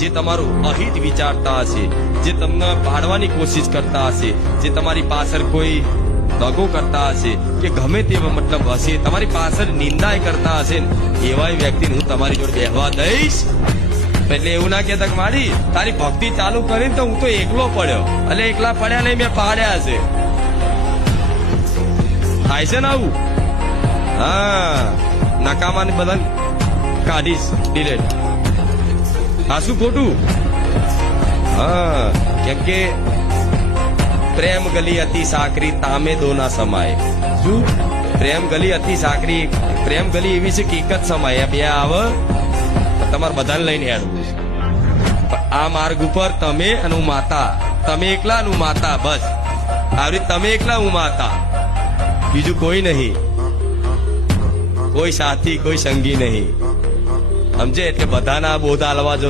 જે તમારું અહિત વિચારતા હશે, જે તમને પાડવાની કોશિશ કરતા હશે, જે તમારી પાછળ કોઈ દગો કરતા હશે કે ગમે તે મતલબ હશે, તમારી પાછળ નિંદાય કરતા હશે ને એવા વ્યક્તિને હું તમારી જોડે બેહવા દઈશ. એટલે એવું ના કહેતા કે મારી તારી ભક્તિ ચાલુ કરીને તો હું તો એકલો પડ્યો. એટલે એકલા પડ્યા નહીં, મેં પાડ્યા છે. થાય છે ને આવું? હા, નકામાને બધા કાઢીશ ડિલેટ. હા, શું ખોટું? હા, કેમ કે પ્રેમ ગલી અતિ સાકરી તામે દોના સમાય. શું? પ્રેમ ગલી અતિ સાકરી, પ્રેમ ગલી એવી છે કે એક જ સમાય બે આવે તમારે બધાને લઈને હેડવું છે. પણ આ માર્ગ ઉપર તમે અને હું માતા, તમે એકલા અને હું માતા, બસ આવી તમે એકલા હું માતા, બીજું કોઈ નહીં, કોઈ સાથી કોઈ સંગી નહીં. સમજે? એટલે બધાના બોધ આલવા જો.